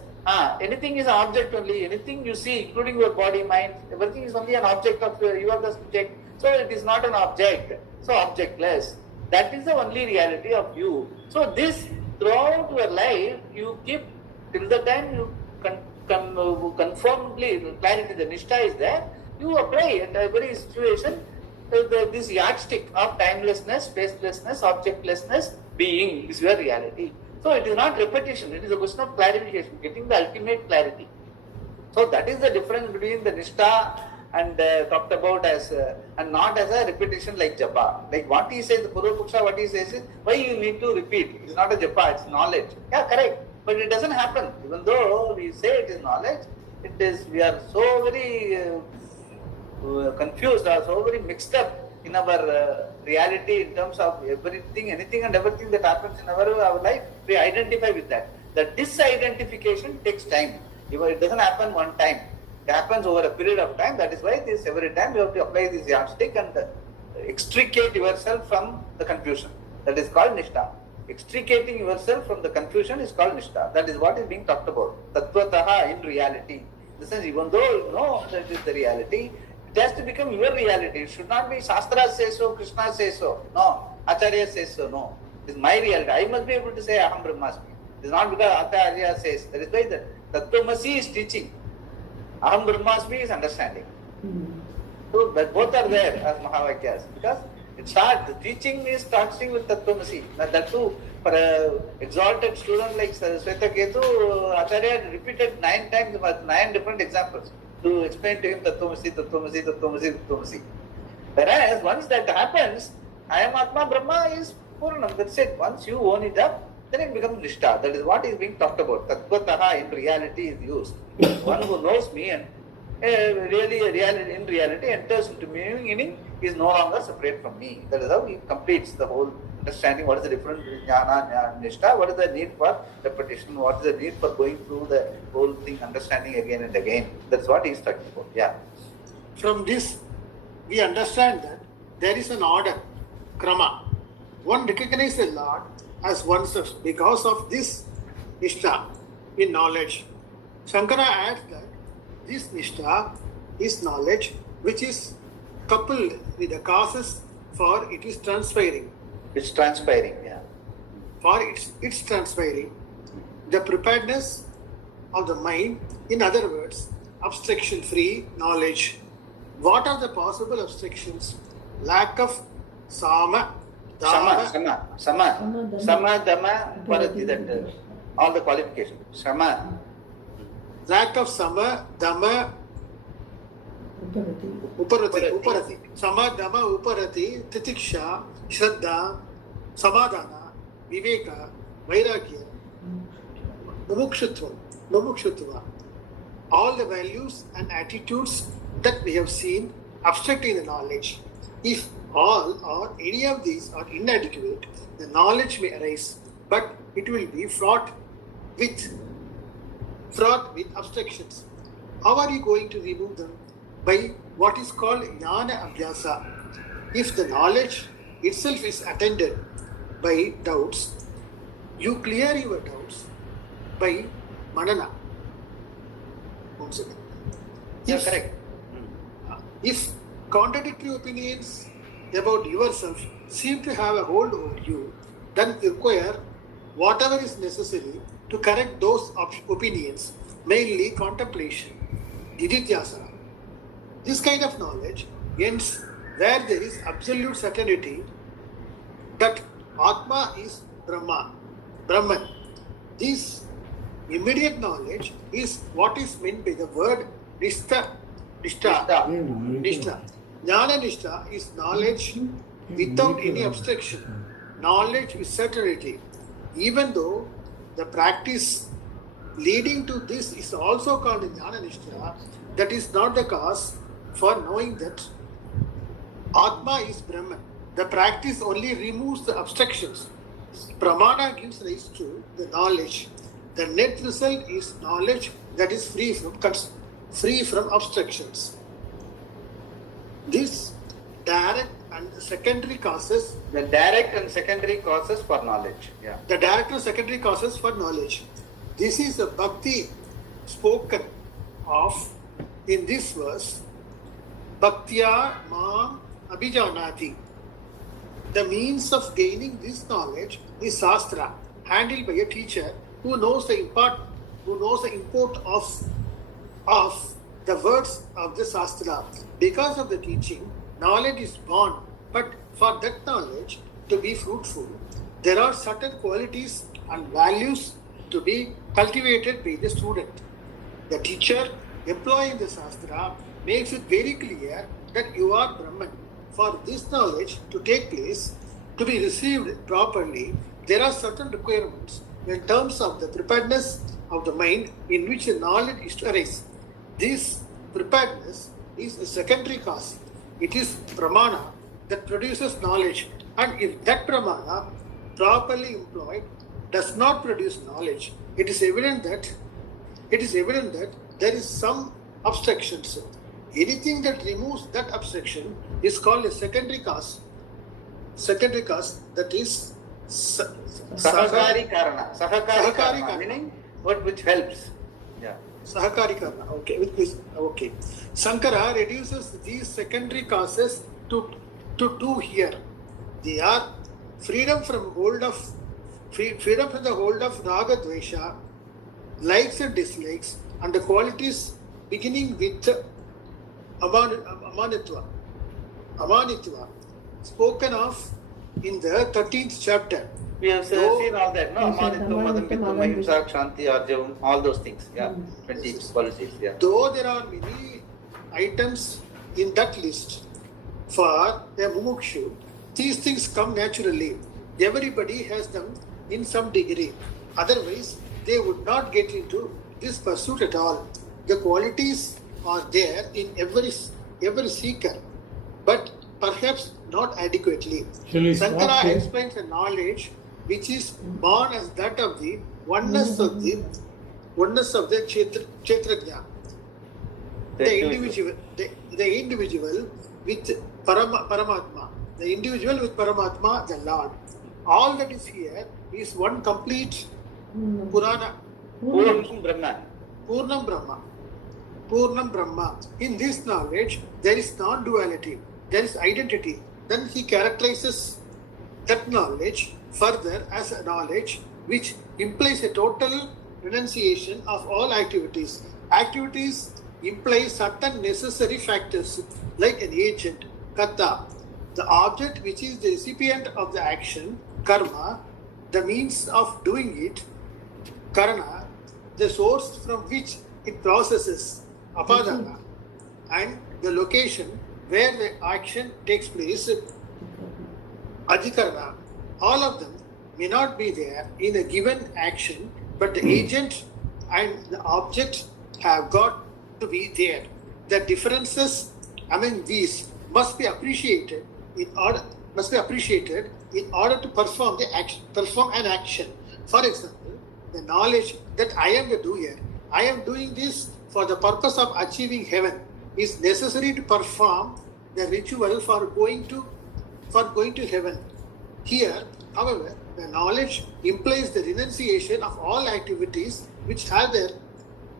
anything is an object only, anything you see, including your body, mind, everything is only an object of you are the subject. So it is not an object. So objectless. That is the only reality of you. So this throughout your life, you keep till the time you conformably, clarity, the nishtha is there, you apply at every situation this yardstick of timelessness, spacelessness, objectlessness, being is your reality. So it is not repetition, it is a question of clarification, getting the ultimate clarity. So that is the difference between the nishtha and talked about as and not as a repetition like japa. Like what he says, the Purva Puksha, what he says is, why you need to repeat? It is not a japa, it's knowledge. Yeah, correct. But it doesn't happen. Even though we say it is knowledge, it is, we are so very confused or so very mixed up in our reality in terms of everything, anything and everything that happens in our life, we identify with that. The disidentification takes time. It doesn't happen one time. It happens over a period of time. That is why this every time you have to apply this yardstick and extricate yourself from the confusion. That is called nishtha. Extricating yourself from the confusion is called nishtha. That is what is being talked about. Tattvataha in reality. In the sense, even though you know that is the reality, it has to become your reality. It should not be Shastra says so, Krishna says so. No. Acharya says so. No. It is my reality. I must be able to say Aham Brahmasmi. It is not because Acharya says. That is why the Tattvamasi is teaching. Aham Brahmasmi is understanding. So both are there as Mahavakyas. Because it starts, the teaching is starting with Tattvamasi. That too, for an exalted student like Swetaketu, Acharya repeated 9 times, 9 different examples to explain to him Tattvamasi, Tattvamasi, Tattvamasi, Tattvamasi. Whereas once that happens, I am Atma Brahma is Purnam. That's it. Once you own it up, then it becomes nishtha. That is what is being talked about. Tattvataha in reality is used. One who knows me and in reality enters into meaning is no longer separate from me. That is how he completes the whole understanding. What is the difference between jnana and nishtha? What is the need for repetition? What is the need for going through the whole thing, understanding again and again? That's what he is talking about. Yeah. From this, we understand that there is an order, krama. One recognizes the Lord as oneself because of this nishtha in knowledge. Shankara adds that this nishtha is knowledge which is coupled with the causes for it is transpiring. It's transpiring, yeah. For it's transpiring, the preparedness of the mind, in other words, obstruction-free knowledge. What are the possible obstructions? Lack of sama, dama, sama, dama, parati, that all the qualifications. Sama. Lack of sama, dama, uparati. Sama, dama, uparati, titiksha, shraddha, samadhana, viveka, vairagya, mumukshutva. All the values and attitudes that we have seen obstructing the knowledge. If all or any of these are inadequate, the knowledge may arise, but it will be fraught with obstructions. How are you going to remove them? By what is called jnana abhyasa. If the knowledge itself is attended by doubts, you clear your doubts by manana. Once again. Yeah, correct. If contradictory opinions about yourself seem to have a hold over you, then require whatever is necessary to correct those opinions, mainly contemplation, didithyasana. This kind of knowledge ends where there is absolute certainty that Atma is Brahman. This immediate knowledge is what is meant by the word nishtha. Jnana nishtha is knowledge without any obstruction, knowledge with certainty. Even though the practice leading to this is also called jnana nishtha, that is not the cause for knowing that Atma is Brahman. The practice only removes the obstructions. Pramana gives rise to the knowledge. The net result is knowledge that is free from obstructions. This direct and secondary causes, The direct and secondary causes for knowledge. Yeah. the direct and secondary causes for knowledge. This is a bhakti spoken of in this verse. Bhaktya mam abhijanati. The means of gaining this knowledge is Shastra, handled by a teacher who knows the import of the words of the Shastra. Because of the teaching, knowledge is born, but for that knowledge to be fruitful, there are certain qualities and values to be cultivated by the student. The teacher employing the Shastra makes it very clear that you are Brahman. For this knowledge to take place, to be received properly, there are certain requirements in terms of the preparedness of the mind in which the knowledge is to arise. This preparedness is a secondary cause. It is pramana that produces knowledge, and if that pramana, properly employed, does not produce knowledge, it is evident that there is some obstructions. Anything that removes that obstruction is called a secondary cause. Secondary cause, that is Sahakari karana. Sahakari karana, meaning what which helps. Yeah. Sahakari karana. Okay. Sankara reduces these secondary causes to two here. They are freedom from the hold of raga dvesha, likes and dislikes, and the qualities beginning with amanitva, spoken of in the 13th chapter. We have seen all that, no? Amanitvam, Madammitvam, Ahimsa, Kshanti, Arjavam, all those things. Yeah. 20 policies. Yeah. Though there are many items in that list for a mumukshu, these things come naturally. Everybody has them in some degree. Otherwise, they would not get into this pursuit at all. The qualities are there in every seeker, but perhaps not adequately. Sankara explains a knowledge which is born as that of the oneness of the Kshetrajna, the individual with Paramatma, the individual with Paramatma, the Lord. All that is here is one complete Purana, Purnam Brahma. In this knowledge, there is non-duality, there is identity. Then he characterizes that knowledge further as a knowledge which implies a total renunciation of all activities. Activities imply certain necessary factors like an agent, kata, the object which is the recipient of the action, karma, the means of doing it, karana, the source from which it processes, apadana, and the location where the action takes place, adhikarana. All of them may not be there in a given action, but the agent and the object have got to be there. The differences among these must be appreciated in order to perform an action. For example, the knowledge that I am the doer, I am doing this for the purpose of achieving heaven, is necessary to perform the ritual for going to heaven. Here, however, the knowledge implies the renunciation of all activities which have their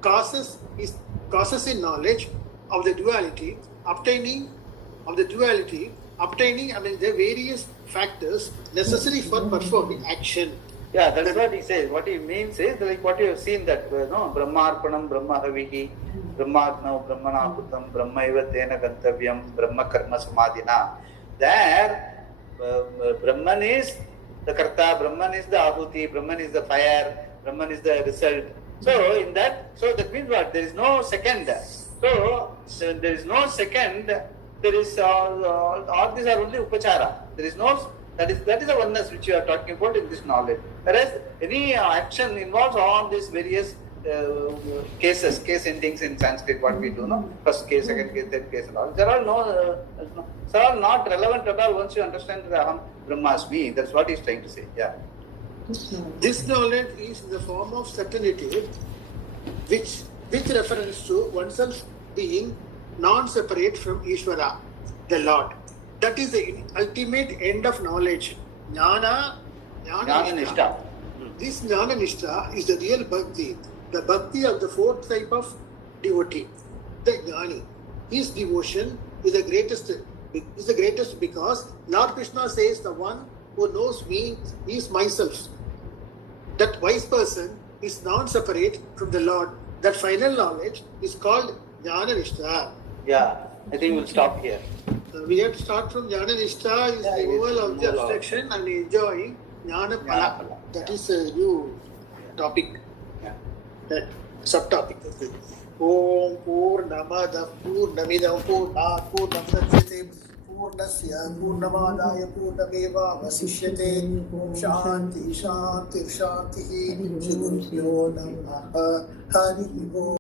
causes in knowledge of the duality, obtaining among the various factors necessary for performing action. Yeah, that's what he says. What he means is like what you have seen that Brahmarpanam, Brahmahavihi, Brahmatnau, Brahmanakutam, Brahmaiva Tena Gantavyam, Brahma Karma Samadhina. There, Brahman is the Karta, Brahman is the Ahuti, Brahman is the fire, Brahman is the result. So in that, so that means what? There is no second. So there is no second. There is all these are only upachara. There is no that is the oneness which you are talking about in this knowledge. Whereas any action involves all these various case endings in Sanskrit. What we do, no? First case, second case, third case, and all. They are all not relevant at all once you understand the Aham Brahmasmi. That's what he's trying to say. Yeah. This knowledge is in the form of certainty, with reference to oneself being non-separate from Ishvara. the Lord. That is the ultimate end of knowledge. Jnana Jnana-nishta. This Jnana-nishta is the real bhakti, the bhakti of the fourth type of devotee, the Jnani. His devotion is the greatest because Lord Krishna says the one who knows me is myself. That wise person is non-separate from the Lord. That final knowledge is called Jnana-nishta. Yeah, I think we'll stop here. We have to start from Jnana-nishta is removal of the abstraction and enjoying Jnana-phala. That is a new topic, subtopic. Om Purnamada Purnamidam Purnat Purnamudachyate Purnasya Purnamadaya Purnameva Vasishyate Om Shanti Shanti Shanti Shri Gurubhyo Namaha Hari Om.